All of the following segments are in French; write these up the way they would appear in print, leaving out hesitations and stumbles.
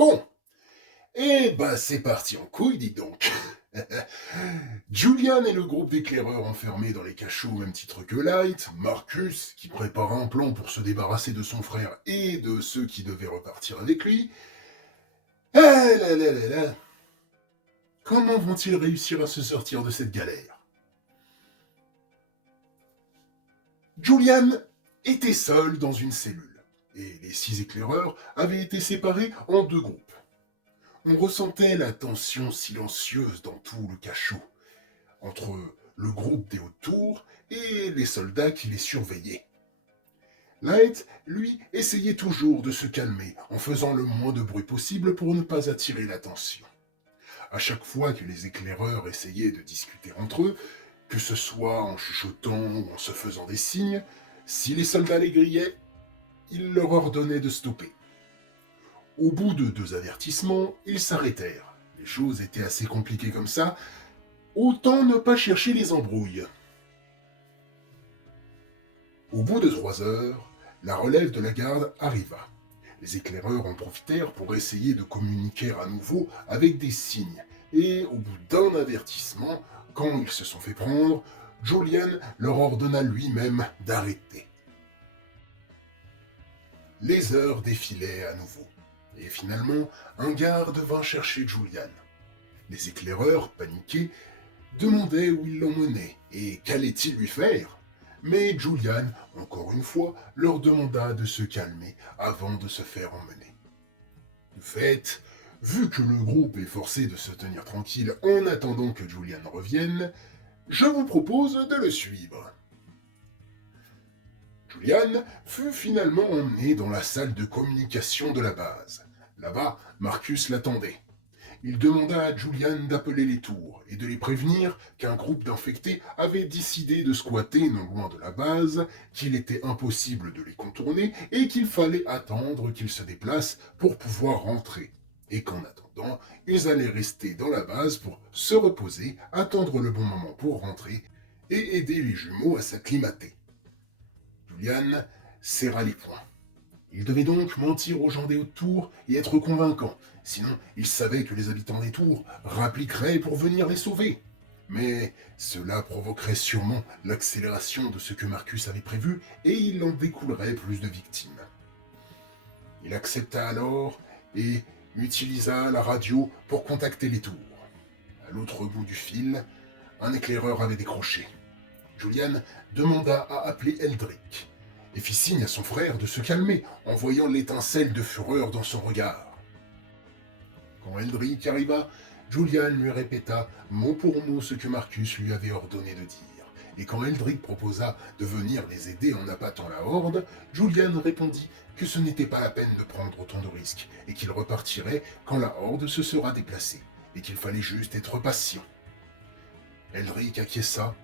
Bon, eh ben c'est parti en couille, dis donc. Julian et le groupe d'éclaireurs enfermés dans les cachots au même titre que Light, Marcus, qui prépare un plan pour se débarrasser de son frère et de ceux qui devaient repartir avec lui. Ah là là là là. Comment vont-ils réussir à se sortir de cette galère? Julian était seul dans une cellule, et les 6 éclaireurs avaient été séparés en 2 groupes. On ressentait la tension silencieuse dans tout le cachot, entre le groupe des hautes tours et les soldats qui les surveillaient. Light, lui, essayait toujours de se calmer en faisant le moins de bruit possible pour ne pas attirer l'attention. À chaque fois que les éclaireurs essayaient de discuter entre eux, que ce soit en chuchotant ou en se faisant des signes, si les soldats les grillaient, il leur ordonnait de stopper. Au bout de 2 avertissements, ils s'arrêtèrent. Les choses étaient assez compliquées comme ça, autant ne pas chercher les embrouilles. Au bout de 3 heures, la relève de la garde arriva. Les éclaireurs en profitèrent pour essayer de communiquer à nouveau avec des signes, et au bout d'un avertissement, quand ils se sont fait prendre, Julian leur ordonna lui-même d'arrêter. Les heures défilaient à nouveau, et finalement, un garde vint chercher Julian. Les éclaireurs, paniqués, demandaient où il l'emmenait et qu'allait-il lui faire. Mais Julian, encore une fois, leur demanda de se calmer avant de se faire emmener. De fait, vu que le groupe est forcé de se tenir tranquille en attendant que Julian revienne, je vous propose de le suivre. Julian fut finalement emmené dans la salle de communication de la base. Là-bas, Marcus l'attendait. Il demanda à Julian d'appeler les tours et de les prévenir qu'un groupe d'infectés avait décidé de squatter non loin de la base, qu'il était impossible de les contourner et qu'il fallait attendre qu'ils se déplacent pour pouvoir rentrer. Et qu'en attendant, ils allaient rester dans la base pour se reposer, attendre le bon moment pour rentrer et aider les jumeaux à s'acclimater. Julian serra les poings. Il devait donc mentir aux gens des hautes tours et être convaincant, sinon il savait que les habitants des tours rappliqueraient pour venir les sauver. Mais cela provoquerait sûrement l'accélération de ce que Marcus avait prévu et il en découlerait plus de victimes. Il accepta alors et utilisa la radio pour contacter les tours. À l'autre bout du fil, un éclaireur avait décroché. Julian demanda à appeler Eldrick et fit signe à son frère de se calmer en voyant l'étincelle de fureur dans son regard. Quand Eldrick arriva, Julian lui répéta mot pour mot ce que Marcus lui avait ordonné de dire. Et quand Eldrick proposa de venir les aider en abattant la horde, Julian répondit que ce n'était pas la peine de prendre autant de risques et qu'il repartirait quand la horde se sera déplacée et qu'il fallait juste être patient. Eldrick acquiesça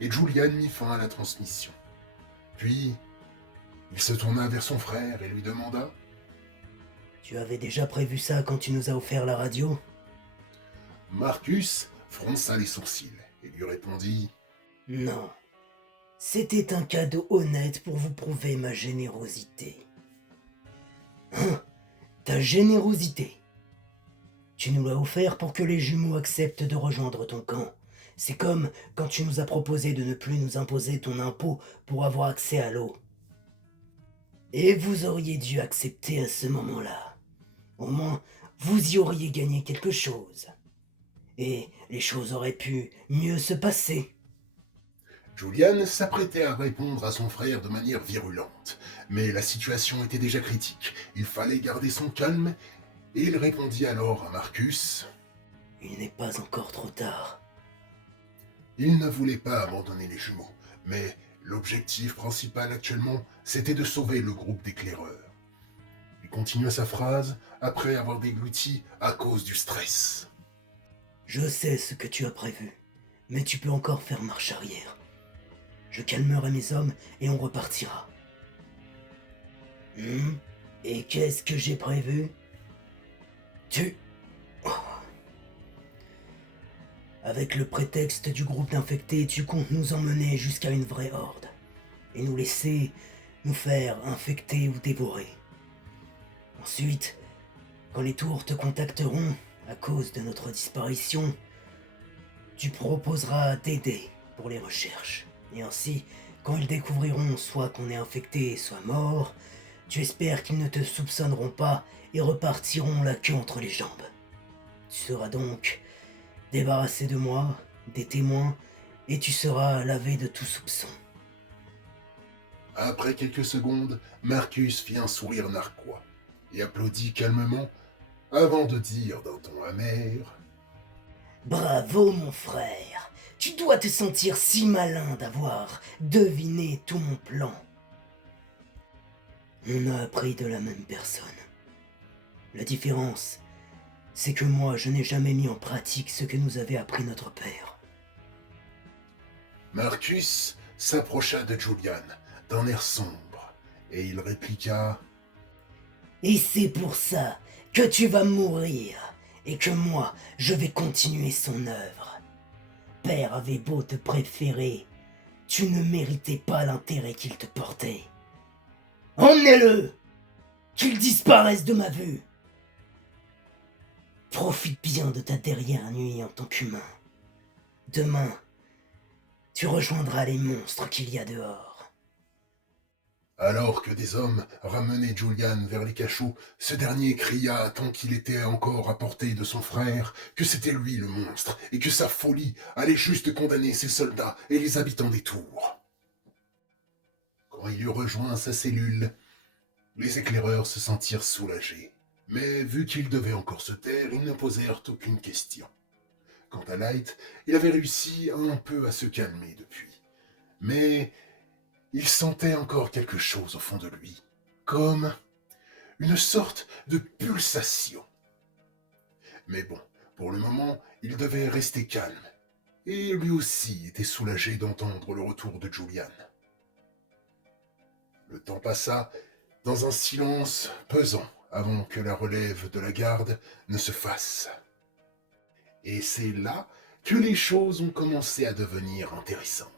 et Julian mit fin à la transmission. Puis, il se tourna vers son frère et lui demanda « Tu avais déjà prévu ça quand tu nous as offert la radio ?» Marcus fronça les sourcils et lui répondit « Non. C'était un cadeau honnête pour vous prouver ma générosité. » Hein? Ta générosité? Tu nous l'as offert pour que les jumeaux acceptent de rejoindre ton camp. C'est comme quand tu nous as proposé de ne plus nous imposer ton impôt pour avoir accès à l'eau. Et vous auriez dû accepter à ce moment-là. Au moins, vous y auriez gagné quelque chose. Et les choses auraient pu mieux se passer. Julian s'apprêtait à répondre à son frère de manière virulente, mais la situation était déjà critique. Il fallait garder son calme, et il répondit alors à Marcus. Il n'est pas encore trop tard. Il ne voulait pas abandonner les jumeaux, mais l'objectif principal actuellement, c'était de sauver le groupe d'éclaireurs. Il continua sa phrase après avoir dégluti à cause du stress. Je sais ce que tu as prévu, mais tu peux encore faire marche arrière. Je calmerai mes hommes et on repartira. Et qu'est-ce que j'ai prévu? Avec le prétexte du groupe d'infectés, tu comptes nous emmener jusqu'à une vraie horde et nous laisser nous faire infecter ou dévorer. Ensuite, Quand les tours te contacteront à cause de notre disparition, tu proposeras d'aider pour les recherches. Et ainsi, quand ils découvriront soit qu'on est infecté, soit mort, tu espères qu'ils ne te soupçonneront pas et repartiront la queue entre les jambes. Tu seras donc débarrassé de moi, des témoins, et tu seras lavé de tout soupçon. Après quelques secondes, Marcus fit un sourire narquois et applaudit calmement avant de dire d'un ton amer. Bravo mon frère, tu dois te sentir si malin d'avoir deviné tout mon plan. On a appris de la même personne. La différence, c'est que moi je n'ai jamais mis en pratique ce que nous avait appris notre père. Marcus s'approcha de Julian d'un air sombre et il répliqua. Et c'est pour ça que tu vas mourir et que moi je vais continuer son œuvre. Père avait beau te préférer, tu ne méritais pas l'intérêt qu'il te portait. Emmenez-le! Qu'il disparaisse de ma vue! Profite bien de ta dernière nuit en tant qu'humain. Demain, tu rejoindras les monstres qu'il y a dehors. Alors que des hommes ramenaient Julian vers les cachots, ce dernier cria tant qu'il était encore à portée de son frère que c'était lui le monstre et que sa folie allait juste condamner ses soldats et les habitants des tours. Quand il eut rejoint sa cellule, les éclaireurs se sentirent soulagés. Mais vu qu'ils devaient encore se taire, ils ne posèrent aucune question. Quant à Light, il avait réussi un peu à se calmer depuis. Mais il sentait encore quelque chose au fond de lui, comme une sorte de pulsation. Mais bon, pour le moment, il devait rester calme. Et lui aussi était soulagé d'entendre le retour de Julian. Le temps passa dans un silence pesant avant que la relève de la garde ne se fasse. Et c'est là que les choses ont commencé à devenir intéressantes.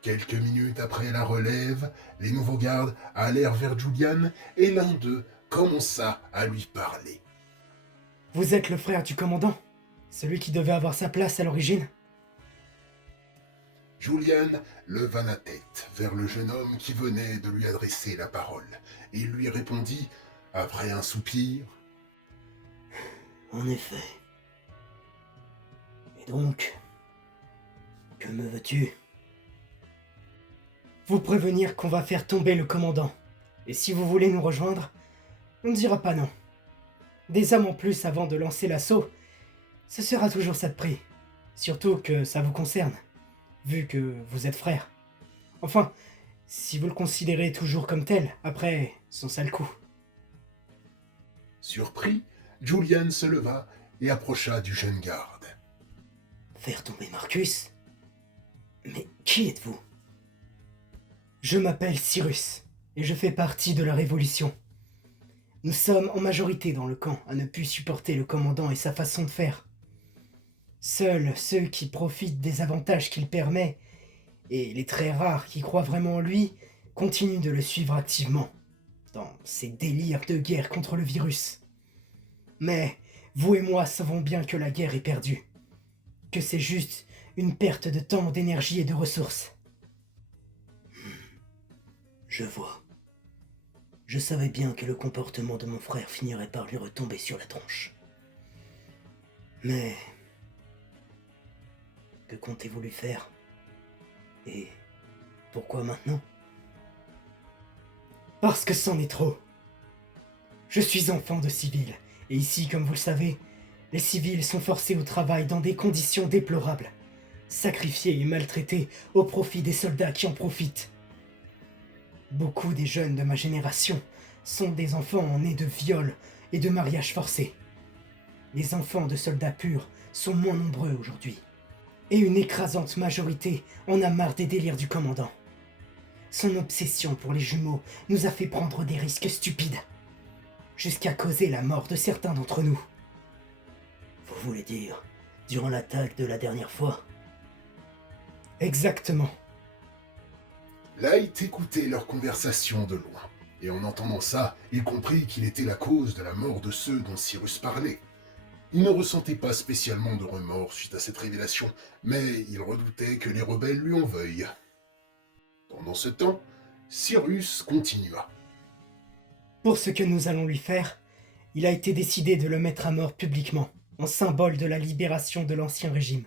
Quelques minutes après la relève, les nouveaux gardes allèrent vers Julian et l'un d'eux commença à lui parler. Vous êtes le frère du commandant? Celui qui devait avoir sa place à l'origine? Julian leva la tête vers le jeune homme qui venait de lui adresser la parole et lui répondit, après un soupir. En effet. Et donc, que me veux-tu? Vous prévenir qu'on va faire tomber le commandant. Et si vous voulez nous rejoindre, on ne dira pas non. Des hommes en plus avant de lancer l'assaut, ce sera toujours ça de prix. Surtout que ça vous concerne, vu que vous êtes frères. Enfin, si vous le considérez toujours comme tel, après son sale coup. Surpris, Julian se leva et approcha du jeune garde. Faire tomber Marcus? Mais qui êtes-vous? Je m'appelle Cyrus, et je fais partie de la Révolution. Nous sommes en majorité dans le camp à ne plus supporter le commandant et sa façon de faire. Seuls ceux qui profitent des avantages qu'il permet, et les très rares qui croient vraiment en lui, continuent de le suivre activement, dans ses délires de guerre contre le virus. Mais vous et moi savons bien que la guerre est perdue, que c'est juste une perte de temps, d'énergie et de ressources. Je vois. Je savais bien que le comportement de mon frère finirait par lui retomber sur la tronche. Mais... que comptez-vous lui faire? Et pourquoi maintenant? Parce que c'en est trop. Je suis enfant de civil, et ici, comme vous le savez, les civils sont forcés au travail dans des conditions déplorables, sacrifiés et maltraités au profit des soldats qui en profitent. Beaucoup des jeunes de ma génération sont des enfants nés de viols et de mariages forcés. Les enfants de soldats purs sont moins nombreux aujourd'hui, et une écrasante majorité en a marre des délires du commandant. Son obsession pour les jumeaux nous a fait prendre des risques stupides, jusqu'à causer la mort de certains d'entre nous. Vous voulez dire, durant l'attaque de la dernière fois? Exactement. Light écoutait leur conversation de loin. Et en entendant ça, il comprit qu'il était la cause de la mort de ceux dont Cyrus parlait. Il ne ressentait pas spécialement de remords suite à cette révélation, mais il redoutait que les rebelles lui en veuillent. Pendant ce temps, Cyrus continua. Pour ce que nous allons lui faire, il a été décidé de le mettre à mort publiquement, en symbole de la libération de l'ancien régime.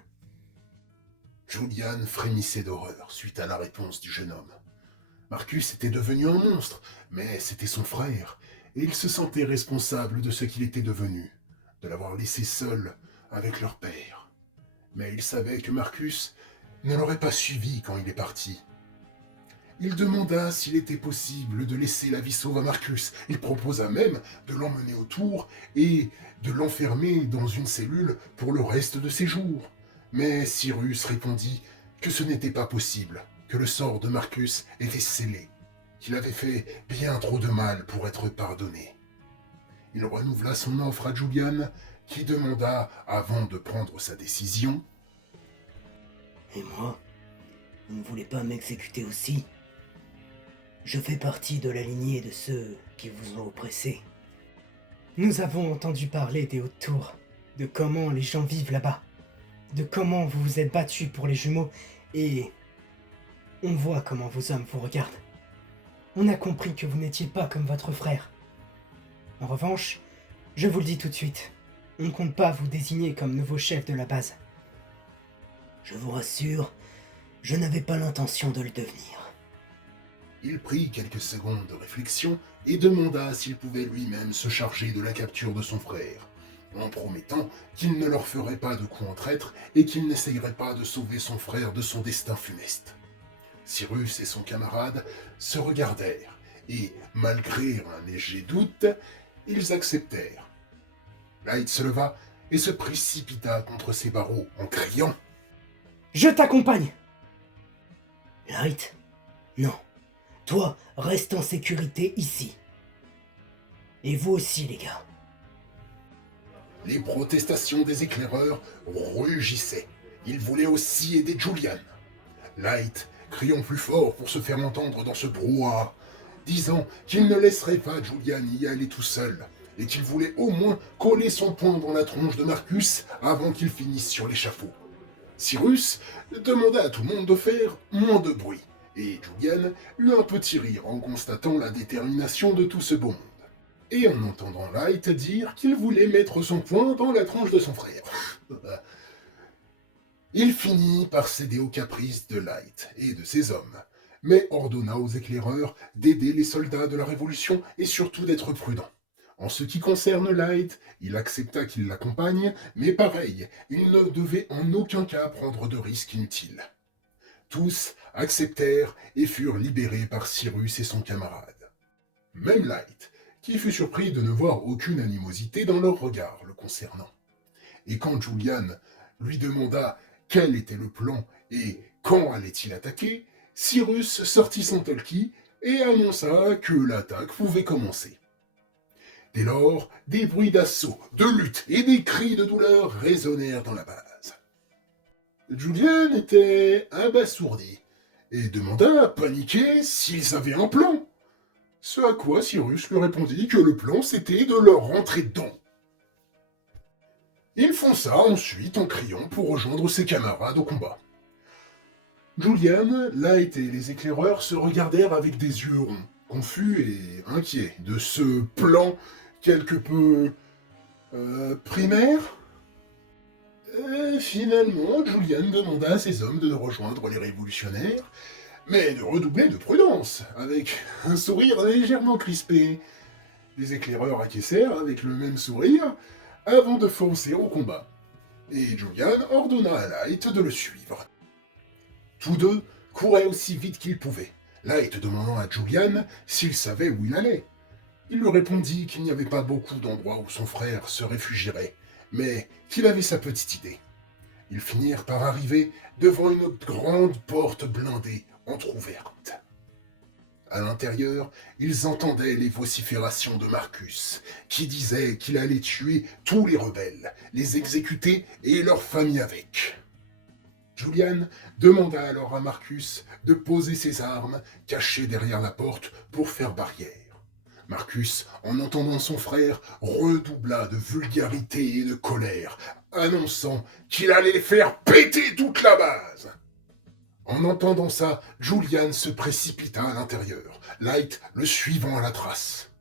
Julian frémissait d'horreur suite à la réponse du jeune homme. Marcus était devenu un monstre, mais c'était son frère, et il se sentait responsable de ce qu'il était devenu, de l'avoir laissé seul avec leur père. Mais il savait que Marcus ne l'aurait pas suivi quand il est parti. Il demanda s'il était possible de laisser la vie sauve à Marcus. Il proposa même de l'emmener autour et de l'enfermer dans une cellule pour le reste de ses jours. Mais Cyrus répondit que ce n'était pas possible, que le sort de Marcus était scellé, qu'il avait fait bien trop de mal pour être pardonné. Il renouvela son offre à Julian, qui demanda, avant de prendre sa décision, « Et moi, vous ne voulez pas m'exécuter aussi ? Je fais partie de la lignée de ceux qui vous ont oppressé. Nous avons entendu parler des hautes tours, de comment les gens vivent là-bas, de comment vous vous êtes battus pour les jumeaux, et on voit comment vos hommes vous regardent. On a compris que vous n'étiez pas comme votre frère. En revanche, je vous le dis tout de suite, on ne compte pas vous désigner comme nouveau chef de la base. Je vous rassure, je n'avais pas l'intention de le devenir. » Il prit quelques secondes de réflexion et demanda s'il pouvait lui-même se charger de la capture de son frère, en promettant qu'il ne leur ferait pas de coup en traître et qu'il n'essayerait pas de sauver son frère de son destin funeste. Cyrus et son camarade se regardèrent, et, malgré un léger doute, ils acceptèrent. Light se leva et se précipita contre ses barreaux en criant « Je t'accompagne !» Light ? Non. Toi, reste en sécurité ici. Et vous aussi, les gars. Les protestations des éclaireurs rugissaient. Ils voulaient aussi aider Julian. Light, criant plus fort pour se faire entendre dans ce brouhaha, disant qu'il ne laisserait pas Julian y aller tout seul, et qu'il voulait au moins coller son poing dans la tronche de Marcus avant qu'il finisse sur l'échafaud. Cyrus demanda à tout le monde de faire moins de bruit, et Julian eut un petit rire en constatant la détermination de tout ce beau monde, et en entendant Light dire qu'il voulait mettre son poing dans la tronche de son frère. Il finit par céder aux caprices de Light et de ses hommes, mais ordonna aux éclaireurs d'aider les soldats de la Révolution et surtout d'être prudents. En ce qui concerne Light, il accepta qu'il l'accompagne, mais pareil, il ne devait en aucun cas prendre de risques inutiles. Tous acceptèrent et furent libérés par Cyrus et son camarade. Même Light, qui fut surpris de ne voir aucune animosité dans leur regard le concernant. Et quand Julian lui demanda quel était le plan et quand allait-il attaquer, Cyrus sortit son talkie et annonça que l'attaque pouvait commencer. Dès lors, des bruits d'assaut, de lutte et des cris de douleur résonnèrent dans la base. Julian était abasourdi et demanda, paniqué, s'ils avaient un plan. Ce à quoi Cyrus lui répondit que le plan c'était de leur rentrer dedans. Il fonça ensuite en criant pour rejoindre ses camarades au combat. Julian, Light et les éclaireurs se regardèrent avec des yeux ronds, confus et inquiets de ce plan quelque peu primaire. Finalement, Julian demanda à ses hommes de rejoindre les révolutionnaires, mais de redoubler de prudence, avec un sourire légèrement crispé. Les éclaireurs acquiescèrent avec le même sourire avant de foncer au combat, et Julian ordonna à Light de le suivre. Tous deux couraient aussi vite qu'ils pouvaient, Light demandant à Julian s'il savait où il allait. Il lui répondit qu'il n'y avait pas beaucoup d'endroits où son frère se réfugierait, mais qu'il avait sa petite idée. Ils finirent par arriver devant une grande porte blindée, entr'ouverte. À l'intérieur, ils entendaient les vociférations de Marcus, qui disait qu'il allait tuer tous les rebelles, les exécuter et leurs familles avec. Julian demanda alors à Marcus de poser ses armes, cachées derrière la porte, pour faire barrière. Marcus, en entendant son frère, redoubla de vulgarité et de colère, annonçant qu'il allait faire péter toute la base. En entendant ça, Julian se précipita à l'intérieur, Light le suivant à la trace.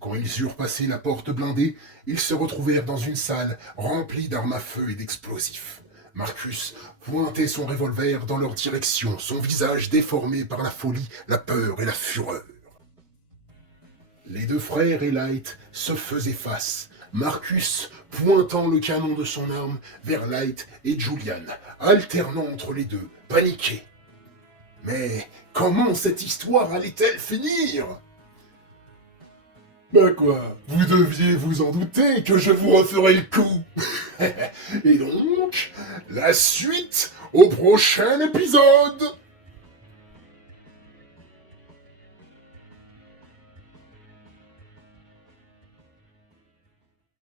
Quand ils eurent passé la porte blindée, ils se retrouvèrent dans une salle remplie d'armes à feu et d'explosifs. Marcus pointait son revolver dans leur direction, son visage déformé par la folie, la peur et la fureur. Les deux frères et Light se faisaient face, Marcus pointant le canon de son arme vers Light et Julian, alternant entre les deux, paniqué. Mais comment cette histoire allait-elle finir ? Ben quoi, vous deviez vous en douter que je vous referai le coup. Et donc, la suite au prochain épisode.